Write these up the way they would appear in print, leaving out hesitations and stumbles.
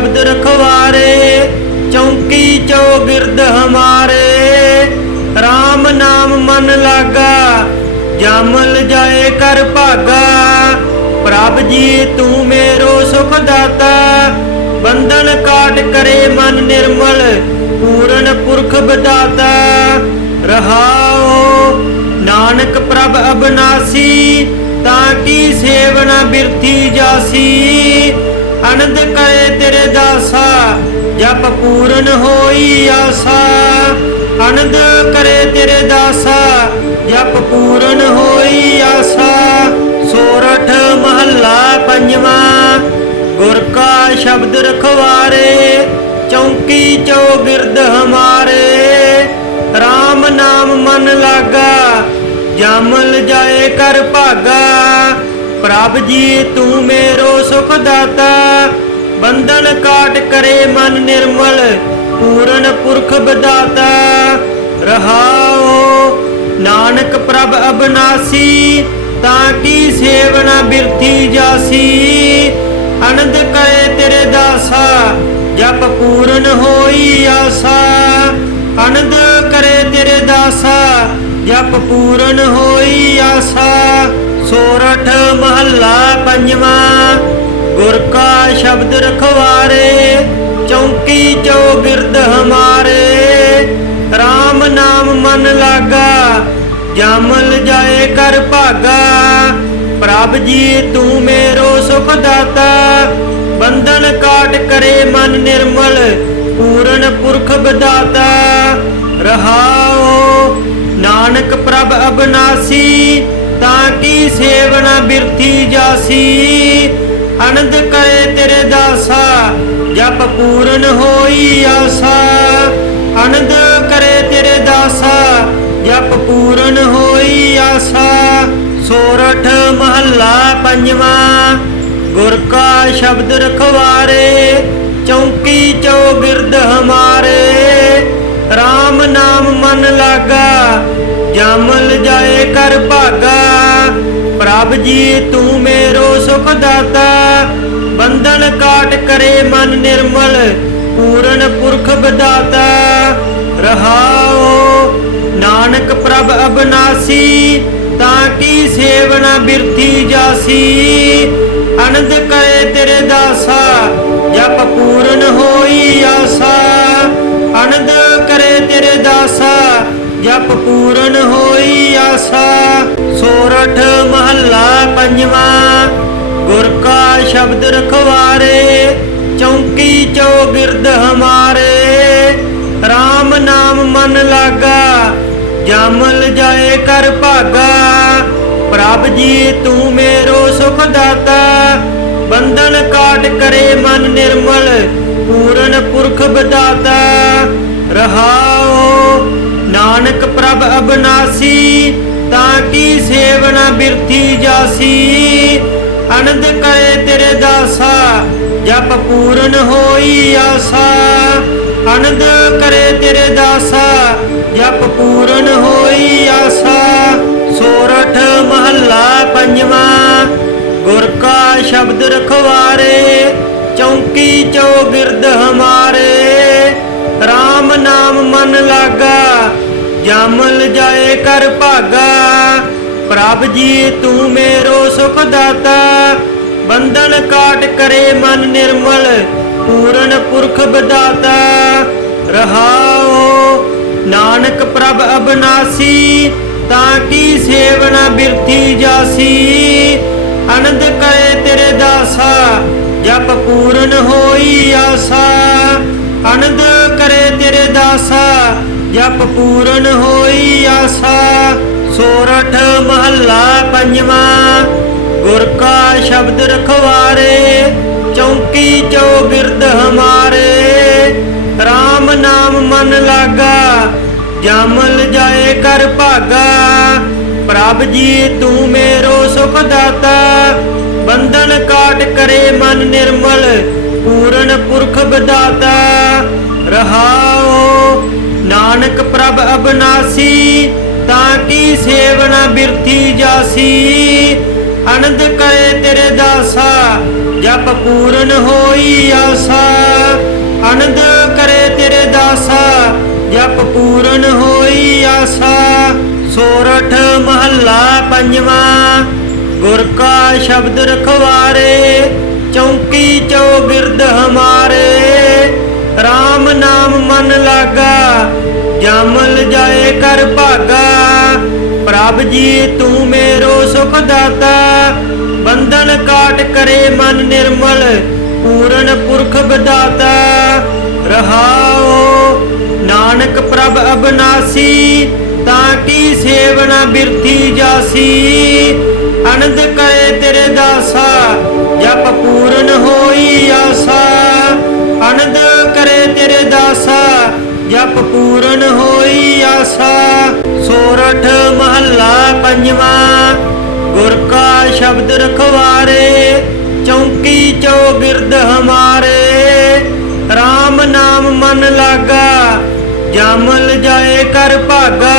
शब्द रखवारे, चौकी चौगिर्द हमारे। राम नाम मन लागा, जामल जाए कर भागा। प्रभ जी तू मेरो सुख दाता, बंधन काट करे मन निर्मल। पूर्ण पुरख बदाता रहाओ, नानक प्रभ अबनासी। ताकि सेवना बिरथी जासी, आनंद करे तेरे दासा। जप पूर्ण होई आसा, आनंद करे तेरे दासा। जप पूर्ण होई आसा। सोरठ महला पंजवा, गुर का शब्द रखवारे, चौकी चौगिर्द हमारे। राम नाम मन लागा, जामल जाए कर भागा। प्रभ जी तू मेरो सुख दाता, बंधन काट करे मन निर्मल। पूर्ण पुरख बदाता रहाओ, नानक प्रभ अबनासी। ताकि सेवना बिरथी जासी, आनंद करे तेरे दासा। जप पूर्ण होई आसा, आनंद करे तेरे दासा। जप पूर्ण होई आसा। सोरठ महला पंजवा, गुर का शब्द रखवारे, चौकी चौगिर्द हमारे। राम नाम मन लागा, जामल जाए कर भागा। प्रभ जी तू मेरो सुख दाता, बंधन काट करे मन निर्मल। पूर्ण पुरख बदाता रहाओ, नानक प्रभ अबनासी। ताकि सेवना बिरथी जासी, आनंद करे तेरे दासा। जप पूर्ण होई आसा, आनंद करे तेरे दासा। जप पूर्ण होई आसा। सोरठ महला पंजवा, गुर का शब्द रखवारे, चौकी चौगिर्द हमारे। राम नाम मन लागा, जामल जाए कर भागा। प्रभ जी तू मेरो सुख दाता, बंधन काट करे मन निर्मल। पूर्ण पुरख बदाता रहाओ, नानक प्रभ अबनासी। ताकि सेवना बिरथी जासी, आनंद करे तेरे दासा। जप पूर्ण होई आसा, आनंद करे तेरे दासा। जप पूर्ण होई आसा। सोरठ महला पंजवा, गुर का शब्द रखवारे, चौकी चौगिर्द हमारे। राम नाम मन लागा, जामल जाए कर भागा। प्रभ जी तू मेरो सुख दाता, बंधन काट करे मन निर्मल। पूर्ण पुरख बदाता रहाओ, नानक प्रभ अबनासी। ताकि सेवना बिरथी जासी, आनंद करे तेरे दासा। जप पूर्ण होई आसा, आनंद करे तेरे दासा। जप पूर्ण होई आसा। सोरठ महला पंजवा, गुर का शब्द रखवारे, चौकी चौगिर्द हमारे। राम नाम मन लागा, जामल जाए कर भागा। प्रभ जी तू मेरो सुख दाता, बंधन काट करे मन निर्मल। पूर्ण पुरख बदाता रहाओ, नानक प्रभ अबनासी। ताकि सेवना बिरथी जासी, आनंद करे तेरे दासा। जप पूर्ण होई आसा, आनंद करे तेरे दासा। जप पूर्ण होई आसा। सोरठ महला पंजवा, गुर का शब्द रखवारे, चौकी चौगिर्द हमारे। राम नाम मन लागा, जामल जाए कर भागा। प्रभ जी तू मेरो सुख दाता, बंधन काट करे मन निर्मल। पूर्ण पुरख बदाता रहाओ, नानक प्रभ अबनासी। ताकि सेवना बिरथी जासी, ਅਨੰਦ ਕਰੇ ਤੇਰੇ ਦਾਸਾ ਜਪ ਪੂਰਨ ਹੋਈ ਆਸਾ। ਅਨੰਦ ਕਰੇ ਤੇਰੇ ਦਾਸਾ ਜਪ ਪੂਰਨ ਹੋਈ ਆਸਾ। ਸੋਰਠ ਮਹੱਲਾ ਪੰਜਵਾਂ। ਗੁਰ ਕਾ ਸ਼ਬਦ ਰਖਵਾਰੇ ਚੌਂਕੀ ਚੌਗਿਰਦ ਹਮਾਰੇ। RAM ਨਾਮ ਮਨ ਲਾਗਾ ਜਾਮਲ ਜਾਏ ਕਰ ਭਾਗਾ। ਪ੍ਰਭ ਜੀ ਤੂੰ ਮੇਰੋ ਸੁਖ ਦਾਤਾ ਬੰਧਨ ਕਾਟ ਕਰੇ ਮਨ ਨਿਰਮਲ ਪੂਰਨ ਪੁਰਖ ਬਦਾਤਾ। ਰਹਾਓ ਨਾਨਕ ਪ੍ਰਭ ਅਬਨਾਸੀ ਤਾਂ ਕੀ ਸੇਵਨਾ ਬਿਰਥੀ ਜਾਸੀ। ਅਨੰਦ ਕਰੇ ਤੇਰੇ ਦਾਸਾ ਜਪ ਪੂਰਨ ਹੋਈ ਆਸਾ। ਅਨੰਦ ਕਰੇ ਤੇਰੇ ਦਾਸਾ ਜਪ ਪੂਰਨ ਹੋਈ ਆਸਾ। ਸੋਰਠ ਮਹੱਲਾ ਪੰਜਵਾਂ। ਗੁਰ ਕਾ ਸ਼ਬਦ ਰਖਵਾਰੇ ਚੌਂਕੀ ਚੌਗਿਰਦ ਹਮਾਰੇ। RAM ਨਾਮ ਮਨ ਲਾਗਾ ਜਾਮਲ ਜਾਏ ਕਰ ਭਾਗਾ।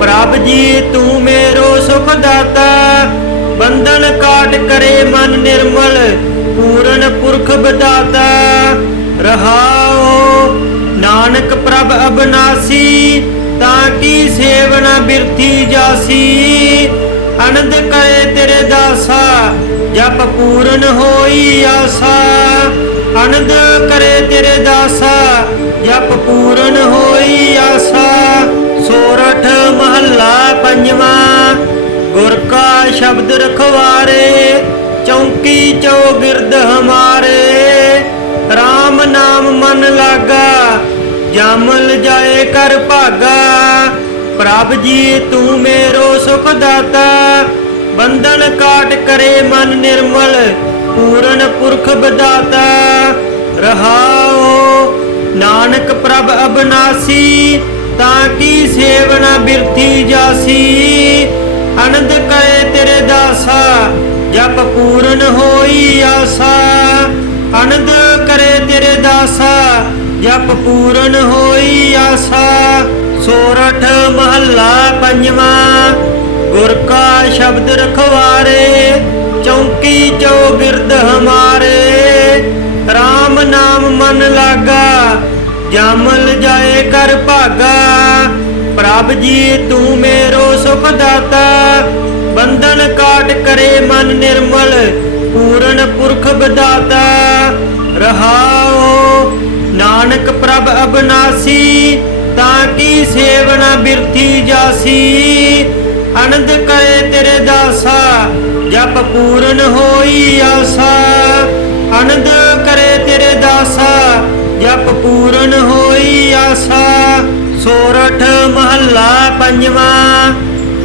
ਪ੍ਰਭ ਜੀ ਤੂੰ ਮੇਰੋ ਸੁਖ ਦਾਤਾ ਬੰਧਨ ਕਾਟ ਕਰੇ ਮਨ ਨਿਰਮਲ ਪੂਰਨ ਪੁਰਖ ਬਦਾਤਾ। ਰਹਾਓ ਨਾਨਕ ਪ੍ਰਭ ਅਬਨਾਸੀ ਤਾਂ ਕੀ ਸੇਵਨਾ ਬਿਰਥੀ ਜਾਸੀ। ਅਨੰਦ ਕਰੇ ਤੇਰੇ ਦਾਸਾ ਜਪ ਪੂਰਨ ਹੋਈ ਆਸਾ। ਅਨੰਦ ਕਰੇ ਤੇਰੇ ਦਾਸਾ ਜਪ ਪੂਰਨ ਹੋਈ ਆਸਾ। ਸੋਰਠ ਮਹੱਲਾ ਪੰਜਵਾਂ। ਗੁਰ ਕਾ ਸ਼ਬਦ ਰਖਵਾਰੇ ਚੌਂਕੀ ਚੌਗਿਰਦ ਹਮਾਰੇ। RAM ਨਾਮ ਮਨ ਲਾਗਾ ਜਾਮਲ ਜਾਏ ਕਰ ਭਾਗਾ। ਪ੍ਰਭ ਜੀ ਤੂੰ ਮੇਰੋ ਸੁਖ ਦਾਤਾ ਬੰਧਨ ਕਾਟ ਕਰੇ ਮਨ ਨਿਰਮਲ ਪੂਰਨ ਪੁਰਖ ਬਦਾਤਾ। ਰਹਾਓ ਨਾਨਕ ਪ੍ਰਭ ਅਬਨਾਸੀ ਤਾਂ ਕੀ ਸੇਵਨਾ ਬਿਰਥੀ ਜਾਸੀ। ਅਨੰਦ ਕਰੇ ਤੇਰੇ ਦਾਸਾ ਜਪ ਪੂਰਨ ਹੋਈ ਆਸਾ। ਅਨੰਦ ਕਰੇ ਤੇਰੇ ਦਾਸਾ ਜਪ ਪੂਰਨ ਹੋਈ ਆਸਾ। ਸੋਰਠ ਮਹੱਲਾ ਪੰਜਵਾਂ। ਗੁਰ ਕਾ ਸ਼ਬਦ ਰਖਵਾਰੇ ਚੌਂਕੀ ਚੌਗਿਰਦ ਹਮਾਰੇ। RAM ਨਾਮ ਮਨ ਲਾਗਾ ਜਾਮਲ ਜਾਏ ਕਰ ਭਾਗਾ। ਪ੍ਰਭ ਜੀ ਤੂੰ ਮੇਰੋ ਸੁਖ ਦਾਤਾ ਬੰਧਨ ਕਾਟ ਕਰੇ ਮਨ ਨਿਰਮਲ ਪੂਰਨ ਪੁਰਖ ਬਦਾਤਾ। ਰਹਾਓ ਨਾਨਕ ਪ੍ਰਭ ਅਬਨਾਸੀ ਤਾਂ ਕੀ ਸੇਵਨਾ ਬਿਰਥੀ ਜਾਸੀ। ਅਨੰਦ ਕਰੇ ਤੇਰੇ ਦਾਸਾ ਜਪ ਪੂਰਨ ਹੋਈ ਆਸਾ। ਅਨੰਦ ਕਰੇ ਤੇਰੇ ਦਾਸਾ ਜਪ ਪੂਰਨ ਹੋਈ ਆਸਾ। ਸੋਰਠ ਮਹੱਲਾ ਪੰਜਵਾਂ।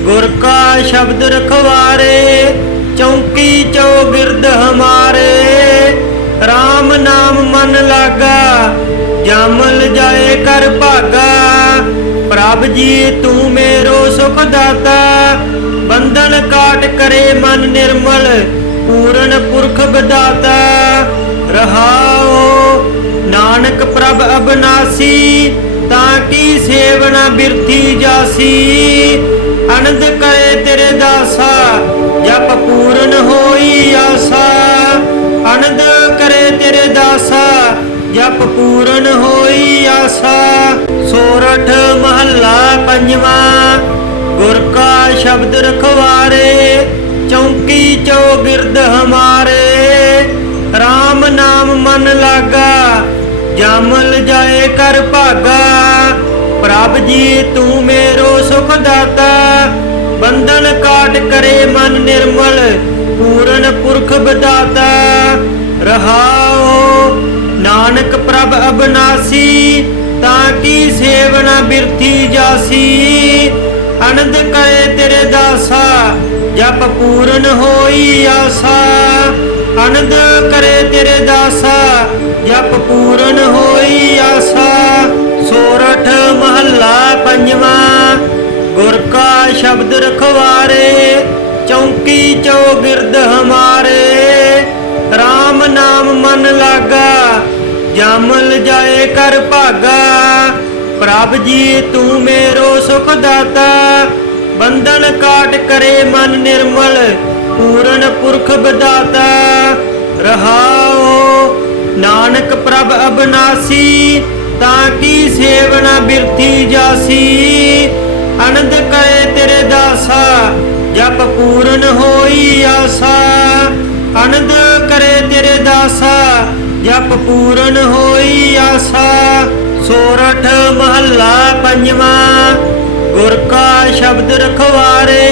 ਗੁਰ ਕਾ ਸ਼ਬਦ ਰਖਵਾਰੇ ਚੌਂਕੀ ਚੌਗਿਰਦ ਹਮਾਰੇ। RAM ਨਾਮ ਮਨ ਲਾਗਾ ਜਾਮਲ ਜਾਏ ਕਰ ਭਾਗਾ। ਪ੍ਰਭ ਜੀ ਤੂੰ ਮੇਰੋ ਸੁਖ ਦਾਤਾ ਬੰਧਨ ਕਾਟ ਕਰੇ ਮਨ ਨਿਰਮਲ ਪੂਰਨ ਪੁਰਖ ਬਦਾਤਾ। ਰਹਾਓ ਨਾਨਕ ਪ੍ਰਭ ਅਬਨਾਸੀ ਤਾਂ ਕੀ ਸੇਵਨਾ ਬਿਰਥੀ ਜਾਸੀ। ਅਨੰਦ ਕਰੇ ਤੇਰੇ ਦਾਸਾ ਜਪ ਪੂਰਨ ਹੋਈ ਆਸਾ। ਅਨੰਦ ਕਰੇ ਤੇਰੇ ਦਾਸਾ ਜਪ ਪੂਰਨ ਹੋਈ ਆਸਾ। ਸੋਰਠ ਮਹੱਲਾ ਪੰਜਵਾਂ। ਗੁਰ ਕਾ ਸ਼ਬਦ ਰਖਵਾਰੇ ਚੌਂਕੀ ਚੌਗਿਰਦ ਹਮਾਰੇ। RAM ਨਾਮ ਮਨ ਲਾਗਾ ਜਾਮਲ ਜਾਏ ਕਰ ਭਾਗਾ। ਪ੍ਰਭ ਜੀ ਤੂੰ ਮੇਰੋ ਸੁਖ ਦਾਤਾ ਬੰਧਨ ਕਾਟ ਕਰੇ ਮਨ ਨਿਰਮਲ ਪੂਰਨ ਪੁਰਖ ਬਦਾਤਾ। ਰਹਾਓ ਨਾਨਕ ਪ੍ਰਭ ਅਬਨਾਸੀ ਤਾਂ ਕੀ ਸੇਵਨਾ ਬਿਰਥੀ ਜਾਸੀ। ਅਨੰਦ ਕਰੇ ਤੇਰੇ ਦਾਸਾ ਜਪ ਪੂਰਨ ਹੋਈ ਆਸਾ। ਅਨੰਦ ਕਰੇ ਤੇਰੇ ਦਾਸਾ ਜਪ ਪੂਰਨ ਹੋਈ ਆਸਾ। ਸੋਰਠ ਮਹੱਲਾ ਪੰਜਵਾਂ। ਗੁਰ ਕਾ ਸ਼ਬਦ ਰਖਵਾਰੇ ਚੌਂਕੀ ਚੌਗਿਰਦ ਹਮਾਰੇ। RAM ਨਾਮ ਮਨ ਲਾਗਾ ਜਾਮਲ ਜਾਏ ਕਰ ਭਾਗਾ। ਪ੍ਰਭ ਜੀ ਤੂੰ ਮੇਰੋ ਸੁਖ ਦਾਤਾ ਬੰਧਨ ਕਾਟ ਕਰੇ ਮਨ ਨਿਰਮਲ पूरन पुरख बदाता रहाओ। नानक प्रभ अबनासी ताकि सेवना बिरथी जासी। आनंद करे तेरे दासा जप पूरन होई आसा। आनंद करे तेरे दासा जप पूरन होई आसा। सोरठ महला पंजवा गुर का शब्द रखवारे।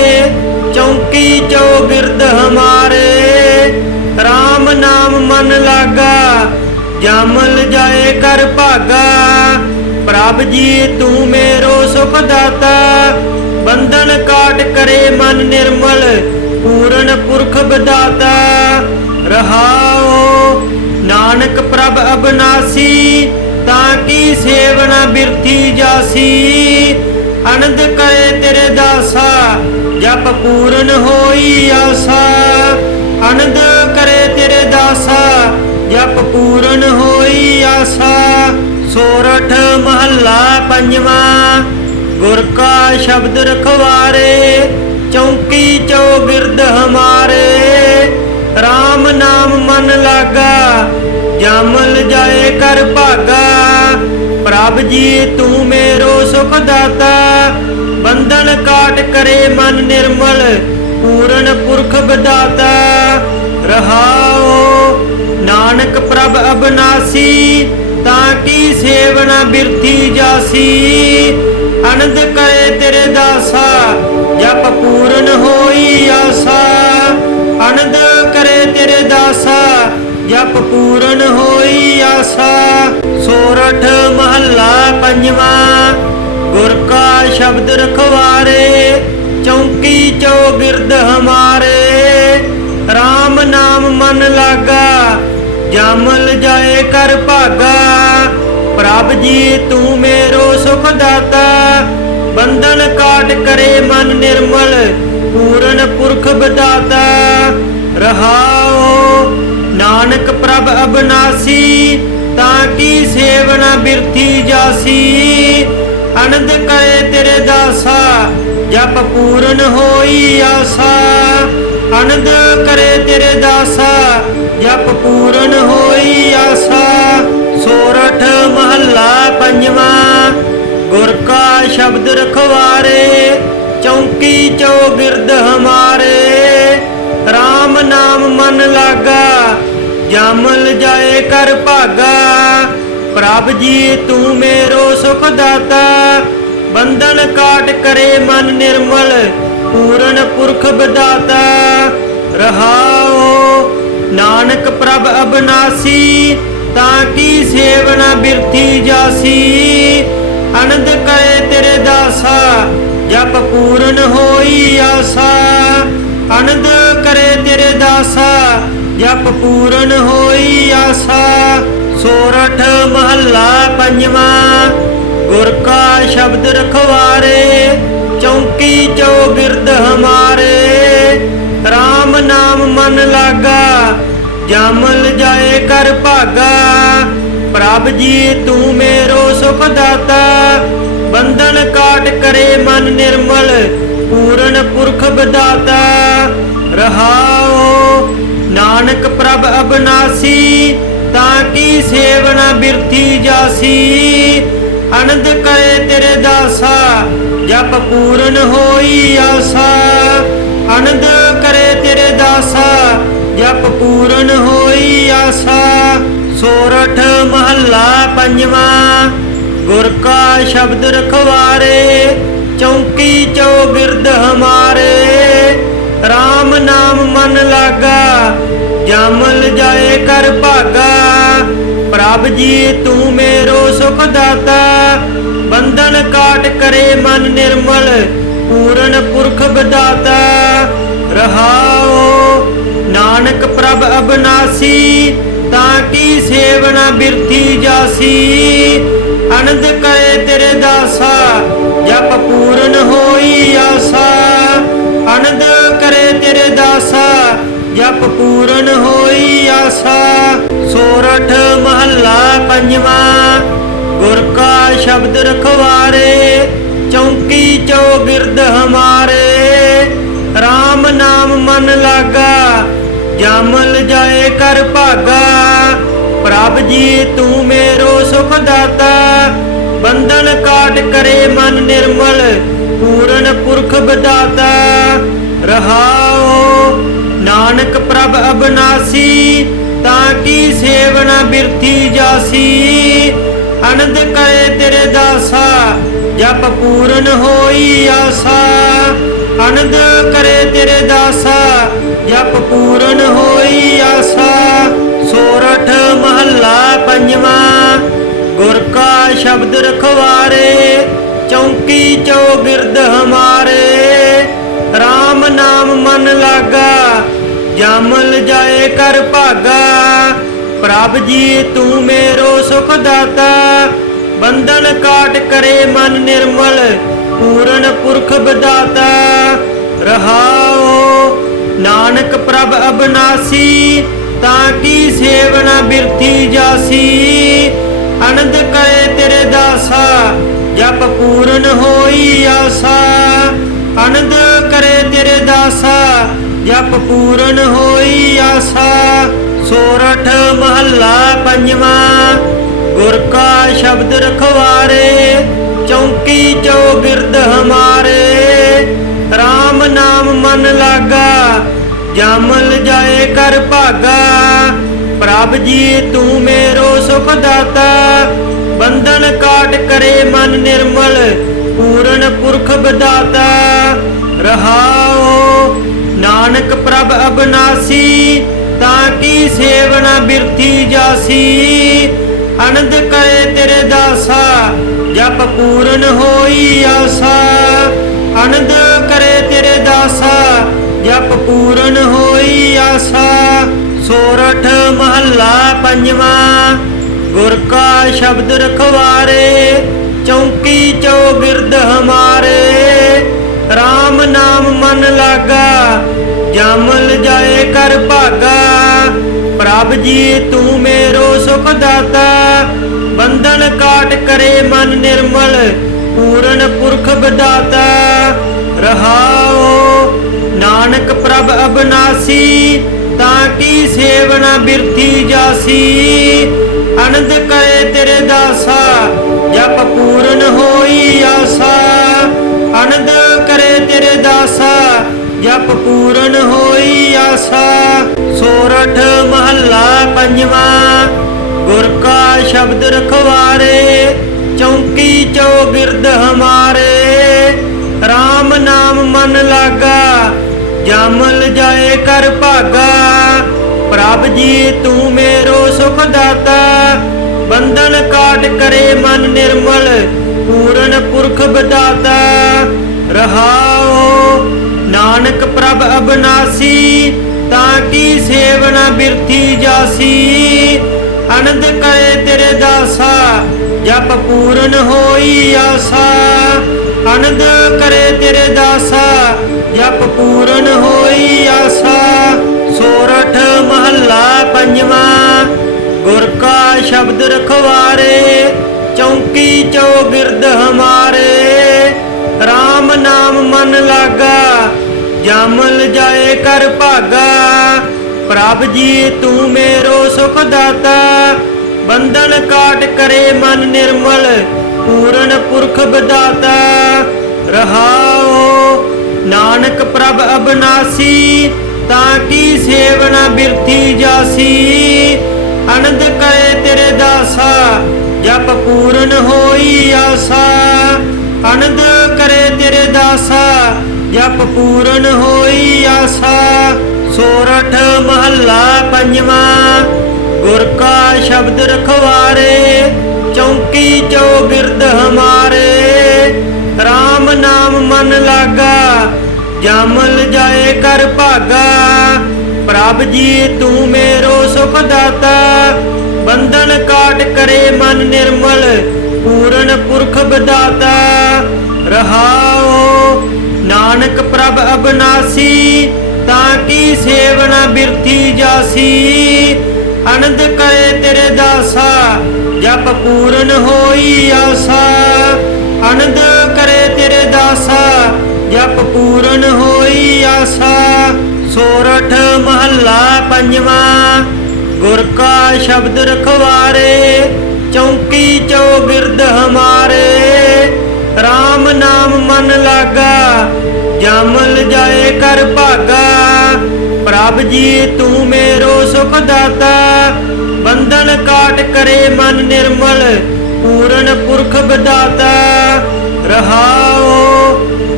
चौकी चौगिरद हमारे राम नाम मन लागा। जामल जाए कर भागा। प्रभ जी तू मेरो सुख दाता। बंधन काट करे मन निर्मल पूरन पुरख बदाता रहाओ। नानक प्रभ अबनासी ताकि सेवना बिरथी जासी। आनंद करे तेरे दासा जप पूरन होई आसा। आनंद करे तेरे दासा जप पूरन होई आसा। सोरठ महला पंजवा गुर का शब्द रखवारे। चौकी चौगिरद हमारे राम नाम मन लागा। जामल जाए कर भागा। प्रभ जी तू मेरो सुख दाता। बंधन काट करे मन निर्मल पूरन पुरख बदाता रहाओ। नानक प्रभ अबनासी ताकि सेवना बिरथी जासी। आनंद करे तेरे दासा जप पूरन होई आसा। आनंद करे तेरे दासा जप पूरन होई आसा। सोरठ महला पंजवा गुर का शब्द रखवारे। चौकी चौगिरद हमारे राम नाम मन लागा। जामल जाए कर भागा। प्रभ जी तू मेरो सुख दाता। बंधन काट करे मन निर्मल पूरन पुरख बदाता रहाओ। नानक प्रभ अबनासी ताकि सेवना बिरथी जासी। आनंद करे तेरे दासा जप पूरन होई आसा। आनंद करे तेरे दासा जप पूरन होई आसा। सोरठ महला पंजवा गुर का शब्द रखवारे। चौकी चौगिरद हमारे राम नाम मन लागा। जामल जाए कर भागा। प्रभ जी तू मेरो सुख दाता। बंधन काट करे मन निर्मल पूरन पुरख बदाता रहाओ। नानक प्रभ अबनासी ताकि सेवना बिरथी जासी। आनंद करे तेरे दासा जप पूरन होई आसा। आनंद करे तेरे दासा जप पूरन होई आसा। सोरठ महला पंजवा गुर का शब्द रखवारे। चौकी चौगिरद हमारे राम नाम मन लागा। जामल जाए कर भागा। प्रभ जी तू मेरो सुख दाता। बंधन काट करे मन निर्मल पूरन पुरख बदाता रहाओ। नानक प्रभ अबनासी ताकि सेवना बिरथी जासी। आनंद करे तेरे दासा जप पूरन होई आसा। आनंद करे तेरे दासा जप पूरन होई आसा। सोरठ महला पंजवा गुर का शब्द रखवारे। चौकी चौगिरद हमारे राम नाम मन लागा। जामल जाए कर भागा। प्रभ जी तू मेरो सुख दाता। बंधन काट करे मन निर्मल पूरन पुरख बदाता रहाओ। नानक प्रभ अबनासी ताकि सेवना बिरथी जासी। आनंद करे तेरे दासा जप पूरन होई आसा। आनंद करे तेरे दासा जप पूरन होई आसा। सोरठ महला पंजवा गुर का शब्द रखवारे। चौकी चौगिरद हमारे राम नाम मन लागा, जामल जाए कर भागा। प्रभ जी तू मेरो सुख दाता, बंधन काट करे मन निर्मल, पूरन पुरख बदाता। रहाओ नानक प्रभ अबनासी, ताकि सेवना बिरथी जासी। अनंद करे तेरे दासा, जप पूरन होई आसा। अनंद करे तेरे दासा, जप पूरन होई आसा। सोरठ महला पंजवा, गुर का शब्द रखवारे, चौकी चौगिरद हमारे। राम नाम मन लागा, जामल जाए कर भागा। प्रभ जी तू मेरो सुख दाता, बंधन काट करे मन निर्मल, पूरन पुरख बदाता। रहाओ नानक प्रभ अबनासी, ताकि सेवना बिरथी जासी। आनंद करे तेरे दासा, जप पूरन होई आसा। आनंद करे तेरे दासा, जप पूरन होई आसा। सोरठ महला पंजवा, गुर का शब्द रखवारे, चौकी चौगिरद हमारे। राम नाम मन लागा, जामल जाए कर भागा। प्रभ जी तू मेरो सुख दाता, बंधन काट करे मन निर्मल, पूरन पुरख बदाता। रहाओ नानक प्रभ अबनासी, ताकि सेवना बिरथी जासी। आनंद करे तेरे दासा, जप पूरन होई आसा। आनंद करे तेरे दासा, जप पूरन होई आसा। सोरठ महला पंजवा, गुर का शब्द रखवारे, चौकी चौगिरद हमारे। राम नाम मन लागा, जामल जाए कर भागा। प्रभ जी तू मेरो सुख दाता, बंधन काट करे मन निर्मल, पूरन पुरख बदाता। रहाओ नानक प्रभ अबनासी, ताकि सेवना बिरथी जासी। आनंद करे तेरे दासा, जप पूरन होई आसा। आनंद करे तेरे दासा, जप पूरन होई आसा। सोरठ महला पंजवा, गुर का शब्द रखवारे, चौकी चौगिरद हमारे। राम नाम मन लागा, जामल जाए कर भागा। प्रभ जी तू मेरो सुख दाता, बंधन काट करे मन निर्मल, पूरन पुरख बदाता। रहाओ नानक प्रभ अबनासी, ताकि सेवना बिरथी जासी। आनंद करे तेरे दासा, जप पूरन होई आसा। आनंद करे तेरे दासा, जप पूरन होई आसा। सोरठ महला पंजवा, गुर का शब्द रखवारे, चौकी चौगिरद हमारे। राम नाम मन लागा, जामल जाए कर भागा। प्रभ जी तू मेरो सुख दाता, बंधन काट करे मन निर्मल, पूरन पुरख बदाता। रहाओ नानक प्रभ अबनासी, ताकि सेवना बिरथी जासी। आनंद करे तेरे दासा, जप पूरन होई आसा। आनंद करे तेरे दासा, जप पूरन होई आसा। सोरठ महला पंजवा, गुर का शब्द रखवारे, चौकी चौगिरद हमारे। राम नाम मन लागा, जामल जाए कर भागा। प्रभ जी तू मेरो सुख दाता, बंधन काट करे मन निर्मल, पूरन पुरख बदाता। रहाओ नानक प्रभ अबनासी, ताकि सेवना बिरथी जासी। आनंद करे तेरे दासा, जप पूरन होई आसा। आनंद करे तेरे दासा, जप पूरन होई आसा। सोरठ महला पंजवा। गुर का शब्द रखवारे, चौकी चौगिरद हमारे। राम नाम मन लागा, जामल जाए कर भागा। प्रभ जी तू मेरो सुख दाता, बंधन काट करे मन निर्मल। पूरन पुरख बदाता, रहाओ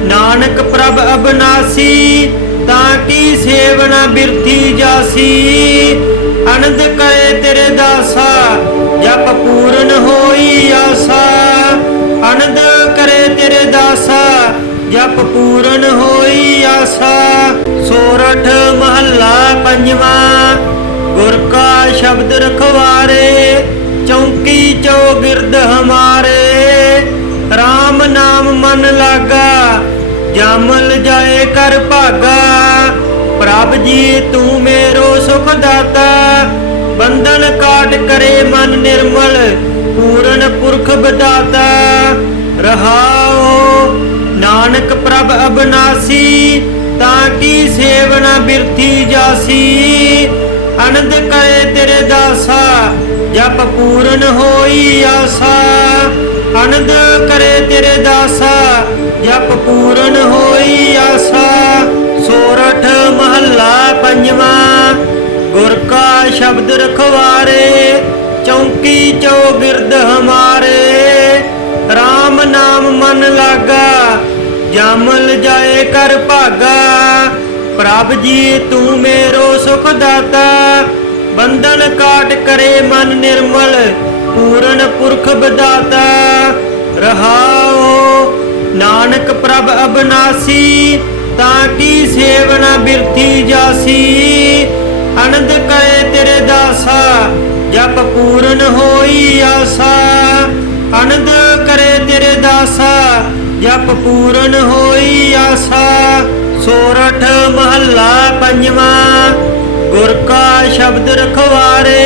नानक प्रभ अबनासी। ताकि सेवना बिरथी जासी, आनंद करे तेरे दासा। जप पूरन होई आसा, आनंद करे तेरे दासा। जप पूरन होई आसा। सोरठ महला पंजवा। गुर का शब्द रखवारे, चौकी चौगिरद हमारे। राम नाम मन लागा, जामल जाए कर भागा। प्रभ जी तू मेरो सुख दाता, बंधन काट करे मन निर्मल। पूरन पुरख बदाता, रहाओ नानक प्रभ अबनासी। ताकि सेवना बिरथी जासी, आनंद करे तेरे दासा। जप पूरन होई आसा, आनंद करे तेरे दासा। जप पूरन होई आसा। सोरठ महला पंजवा। गुर का शब्द रखवारे, चौकी चौगिरद हमारे। राम नाम मन लागा, जामल जाए कर भागा। प्रभ जी तू मेरो सुख दाता, बंधन काट करे मन निर्मल। पूरन पुरख बदाता, रहाओ नानक प्रभ अबनासी। ताकि सेवना बिरथी जासी, आनंद करे तेरे दासा। जप पूरन होई आसा, आनंद करे तेरे दासा। जप पूरन होई आसा। सोरठ महला पंजवा। गुर का शब्द रखवारे,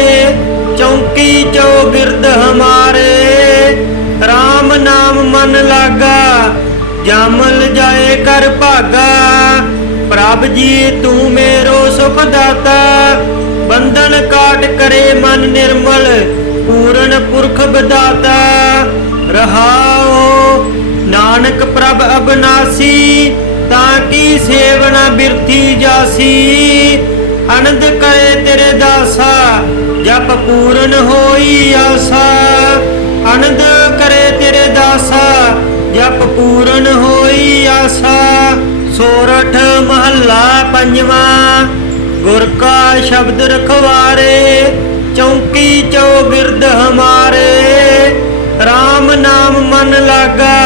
चौकी चौगिरद हमारे। राम नाम मन लागा, जामल जाए कर भागा। प्रभ जी तू मेरो सुख दाता, बंधन काट करे मन निर्मल। पूरन पुरख बदाता, रहाओ नानक प्रभ अबनासी। ताकि सेवना बिरथी जासी, आनंद करे तेरे दासा। जप पूरन होई आसा, आनंद करे तेरे दासा। जप पूरन होई आसा। सोरठ महला पंजवा। गुर का शब्द रखवारे, चौकी चौगिरद हमारे। राम नाम मन लागा,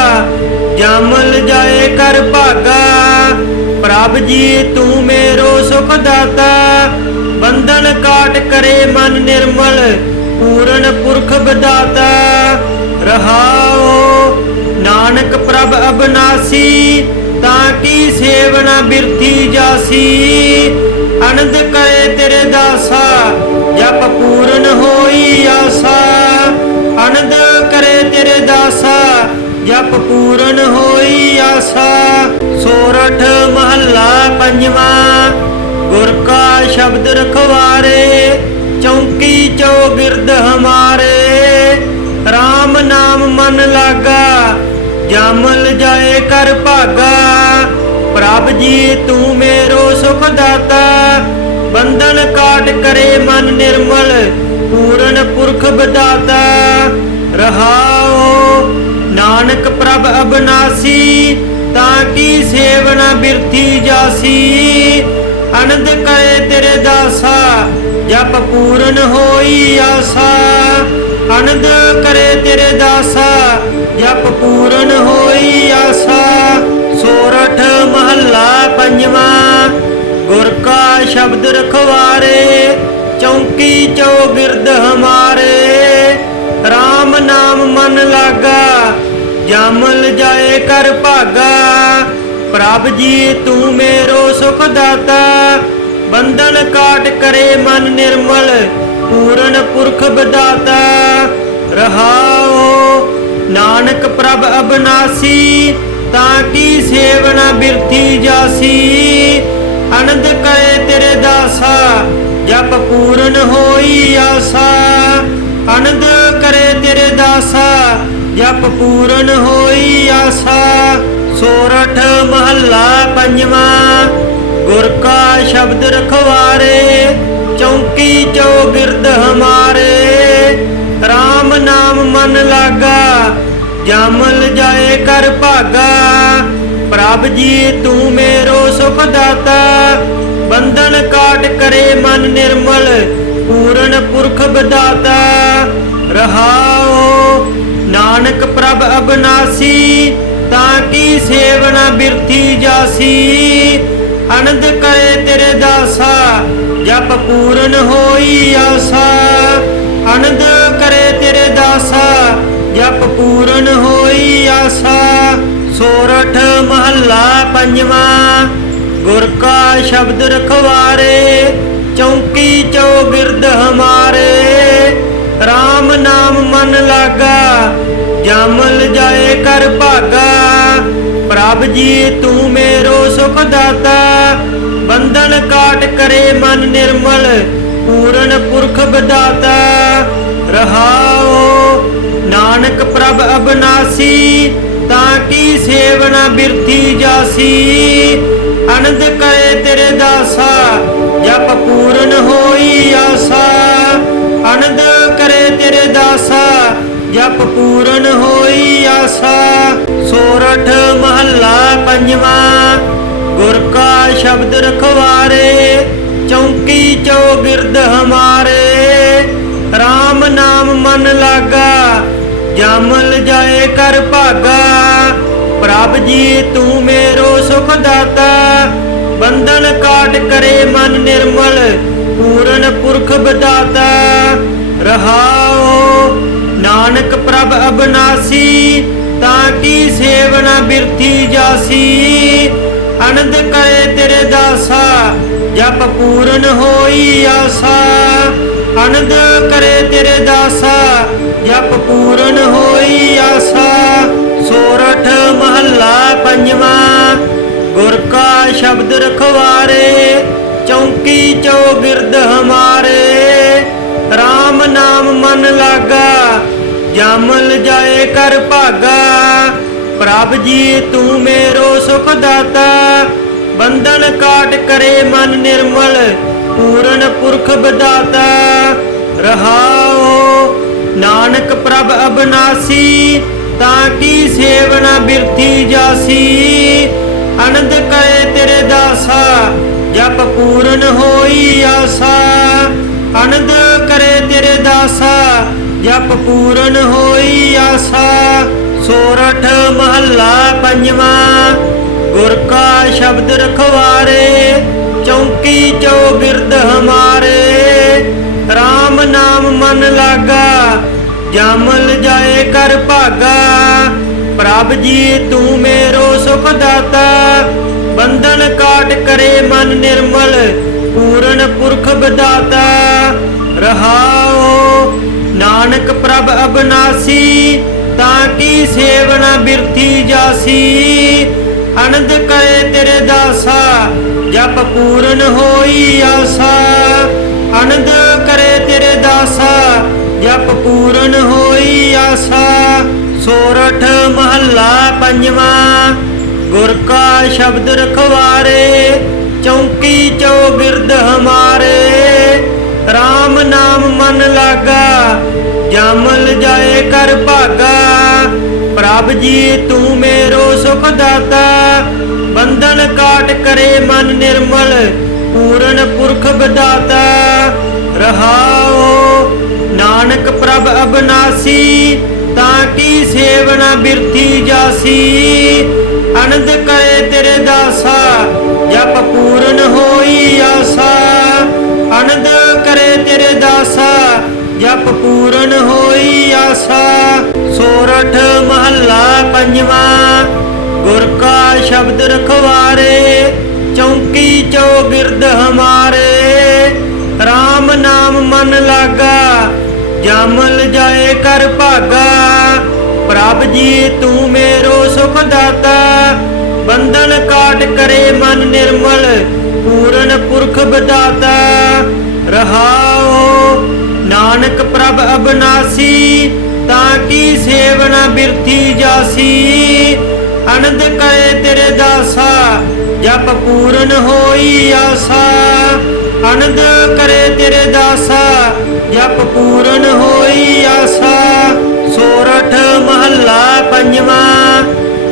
जामल जाए कर भागा। प्रभ जी तू मेरो सुख दाता, बंधन काट करे मन निर्मल। पूरन पुरख बदाता, रहाओ नानक प्रभ अबनासी। ताकि सेवना बिरथी जासी, आनंद करे तेरे दासा। जप पूरन होई आसा, आनंद करे तेरे दासा। जप पूरन होई आसा। सोरठ महला पंजवा। गुर का शब्द रखवारे, चौकी चौगिरद हमारे। राम नाम मन लागा, जामल जाए कर भागा। प्रभ जी तू मेरो सुख दाता, बंधन काट करे मन निर्मल। पूरन पुरख बदाता, रहाओ नानक प्रभ अबनासी। ताकि सेवना बिरथी जासी, आनंद करे तेरे दासा। जप पूरन होई आसा, आनंद करे तेरे दासा। जप पूरन होई आसा। सोरठ महला पंजवा। गुर का शब्द रखवारे, चौकी चौगिरद हमारे। राम नाम मन लागा, जामल जाए कर भागा। प्रभ जी तू मेरो सुख दाता, बंधन काट करे मन निर्मल। पूरन पुरख बदाता, रहाओ नानक प्रभ अबनासी। ताकि सेवना बिरथी जासी, आनंद करे तेरे दासा, जप पूरन होई आसा। आनंद करे तेरे दासा, जप पूरन होई आसा। सोरठ महला पंजवा, गुर का शब्द रखवारे, चौकी चौगिरद हमारे। राम नाम मन लागा, जामल जाए कर भागा। प्रभ जी तू मेरो सुख दाता, बंधन काट करे मन निर्मल। पूरन पुरख बदाता, रहाओ नानक प्रभ अबनासी। ताकि सेवना बिरथी जासी, आनंद करे तेरे दासा, जप पूरन होई आसा। आनंद करे तेरे दासा, जप पूरन होई आसा। सोरठ महला पंजवा, गुर का शब्द रखवारे, चौकी चौगिरद हमारे। राम नाम मन लागा, जामल जाए कर भागा। प्रभ जी तू मेरो सुख दाता, बंधन काट करे मन निर्मल। पूरन पुरख बदाता, रहाओ नानक प्रभ अबनासी। ताकि सेवना बिरथी जासी, आनंद करे तेरे दासा, जप पूरन होई आसा। आनंद करे तेरे दासा, जप पूरन होई आसा। सोरठ महला पंजवा, गुर का शब्द रखवारे, चौकी चौगिरद हमारे। राम नाम मन लागा, जामल जाए कर भागा। प्रभ जी तू मेरो सुख दाता, बंधन काट करे मन निर्मल। पूरन पुरख बदाता, रहाओ नानक प्रभ अबनासी। ताकि सेवना बिरथी जासी, आनंद करे तेरे दासा, जप पूरन होई आसा। आनंद करे तेरे दासा, जप पूरन होई आसा। सोरठ महला पंजवा, गुर का शब्द रखवारे, चौकी चौगिरद हमारे। राम नाम मन लागा, जामल जाए कर भागा। प्रभ जी तू मेरो सुख दाता, बंधन काट करे मन निर्मल। पूरन पुरख बदाता, रहाओ नानक प्रभ अबनासी। ताकि सेवना बिरथी जासी, आनंद करे तेरे दासा, जप पूरन होई आसा। आनंद करे तेरे दासा, जप पूरन होई आसा। सोरठ महला पंजवा, गुर का शब्द रखवारे, चौकी चौगिरद हमारे। राम नाम मन लागा, जामल जाए कर भागा। प्रभ जी तू मेरो सुख दाता, बंधन काट करे मन निर्मल। पूरन पुरख बदाता, रहाओ नानक प्रभ अबनासी। ताकि सेवना बिरथी जासी, आनंद करे तेरे दासा, जप पूरन होई आसा। आनंद करे तेरे दासा, जप पूरन होई आसा। सोरठ महला पंजवा, गुर का शब्द रखवारे, चौकी चौगिरद हमारे। राम नाम मन लागा, जामल जाए कर भागा। प्रभ जी तू मेरो सुख दाता, बंधन काट करे मन निर्मल। पूरन पुरख बदाता, रहाओ नानक प्रभ अबनासी। ताकि सेवना बिरथी जासी, आनंद करे तेरे दासा, जप पूरन होई आसा। आनंद करे तेरे दासा, जप पूरन होई आसा। सोरठ महला पंजवा, गुर का शब्द रखवारे, चौकी चौगिरद हमारे। राम नाम मन लागा, जामल जाए कर भागा। प्रभ जी तू मेरो सुख दाता, बंधन काट करे मन निर्मल। ਪੂਰਨ ਪੁਰਖ ਵਿਦਾਤਾ ਰਹਾਓ। ਨਾਨਕ ਪ੍ਰਭ ਅਬਨਾਸੀ ਤਾਂ ਕੀ ਸੇਵਨਾ ਬਿਰਥੀ ਜਾਸੀ। ਅਨੰਦ ਕਰੇ ਤੇਰੇ ਦਾਸਾ ਜਪ ਪੂਰਨ ਹੋਈ ਆਸਾ। ਅਨੰਦ ਕਰੇ ਤੇਰੇ ਦਾਸਾ ਜਪ ਪੂਰਨ ਹੋਈ ਆਸਾ। ਸੋਰਠ ਮਹੱਲਾ ਪੰਜਵਾਂ।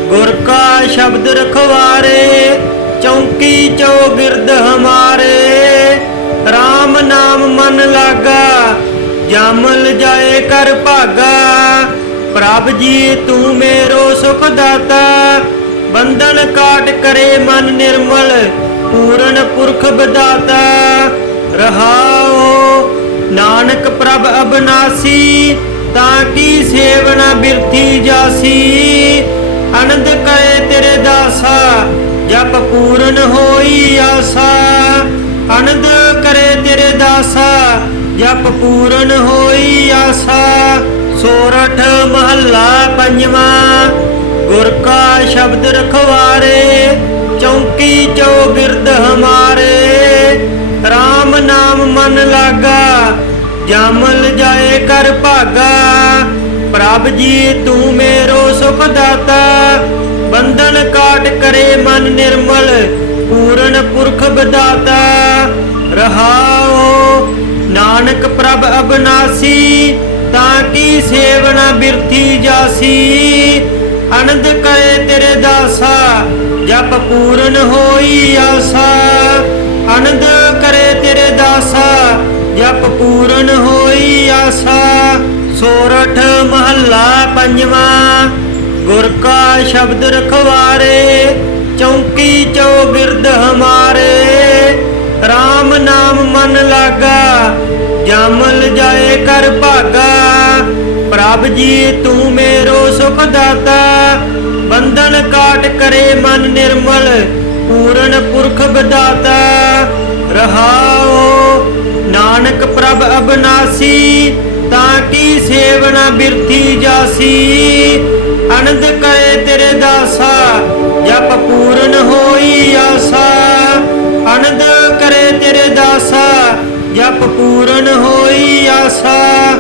ਗੁਰ ਕਾ ਸ਼ਬਦ ਰਖਵਾਰੇ ਚੌਂਕੀ ਚੌਗਿਰਦ ਹਮਾਰੇ। RAM ਨਾਮ ਮਨ ਲਾਗਾ ਜਮਲ ਜਾਏ ਕਰ ਭਾਗਾ। ਪ੍ਰਭ ਜੀ ਤੂੰ ਮੇਰੋ ਸੁਖ ਦਾਤਾ ਬੰਧਨ ਕਾਟ ਕਰੇ ਮਨ ਨਿਰਮਲ। ਪੂਰਨ ਪੁਰਖ ਵਿਦਾਤਾ ਰਹਾਓ। ਨਾਨਕ ਪ੍ਰਭ ਅਬਨਾਸੀ ਤਾਂ ਕੀ ਸੇਵਨਾ ਬਿਰਥੀ ਜਾਸੀ। ਅਨੰਦ ਕਰੇ ਤੇਰੇ ਦਾਸਾ ਜਪ ਪੂਰਨ ਹੋਈ ਆਸਾ। ਅਨੰਦ ਕਰੇ ਤੇਰੇ ਦਾਸਾ ਜਪ ਪੂਰਨ ਹੋਈ ਆਸਾ। ਸੋਰਠ ਮਹੱਲਾ ਪੰਜਵਾਂ। ਗੁਰ ਕਾ ਸ਼ਬਦ ਰਖਵਾਰੇ ਚੌਂਕੀ ਚੌਗਿਰਦ ਹਮਾਰੇ। RAM ਨਾਮ ਮਨ ਲਾਗਾ ਜਮਲ ਜਾਏ ਕਰ ਭਾਗਾ। ਪ੍ਰਭ ਜੀ ਤੂੰ ਮੇਰੋ ਸੁਖ ਦਾਤਾ ਬੰਧਨ ਕਾਟ ਕਰੇ ਮਨ ਨਿਰਮਲ। ਪੂਰਨ ਪੁਰਖ ਵਿਦਾਤਾ ਰਹਾਓ। ਨਾਨਕ ਪ੍ਰਭ ਅਬਨਾਸੀ ਤਾਂ ਕੀ ਸੇਵਨਾ ਬਿਰਥੀ ਜਾਸੀ। ਅਨੰਦ ਕਰੇ ਤੇਰੇ ਦਾਸਾ ਜਪ ਪੂਰਨ ਹੋਈ ਆਸਾ। ਅਨੰਦ ਕਰੇ ਤੇਰੇ ਦਾਸਾ ਜਪ ਪੂਰਨ ਹੋਈ ਆਸਾ। ਸੋਰਠ ਮਹੱਲਾ ਪੰਜਵਾਂ। ਗੁਰ ਕਾ ਸ਼ਬਦ ਰਖਵਾਰੇ ਚੌਂਕੀ ਚੌਗਿਰਦ ਹਮਾਰੇ। RAM ਨਾਮ ਮਨ ਲਾਗਾ ਜਮਲ ਜਾਏ ਕਰ ਭਾਗਾ। ਪ੍ਰਭ ਜੀ ਤੂੰ ਮੇਰੋ ਸੁਖ ਦਾਤਾ ਬੰਧਨ ਕਾਟ ਕਰੇ ਮਨ ਨਿਰਮਲ। ਪੂਰਨ ਪੁਰਖ ਵਿਦਾਤਾ ਰਹਾਓ। ਨਾਨਕ ਪ੍ਰਭ ਅਬਨਾਸੀ ਤਾਂ ਕੀ ਸੇਵਨਾ ਬਿਰਥੀ ਜਾਸੀ। ਅਨੰਦ ਕਰੇ ਤੇਰੇ ਦਾਸਾ ਜਪ ਪੂਰਨ ਹੋਈ ਆਸਾ। ਅਨੰਦ ਕਰੇ ਤੇਰੇ ਦਾਸਾ ਜਪ ਪੂਰਨ ਹੋਈ ਆਸਾ।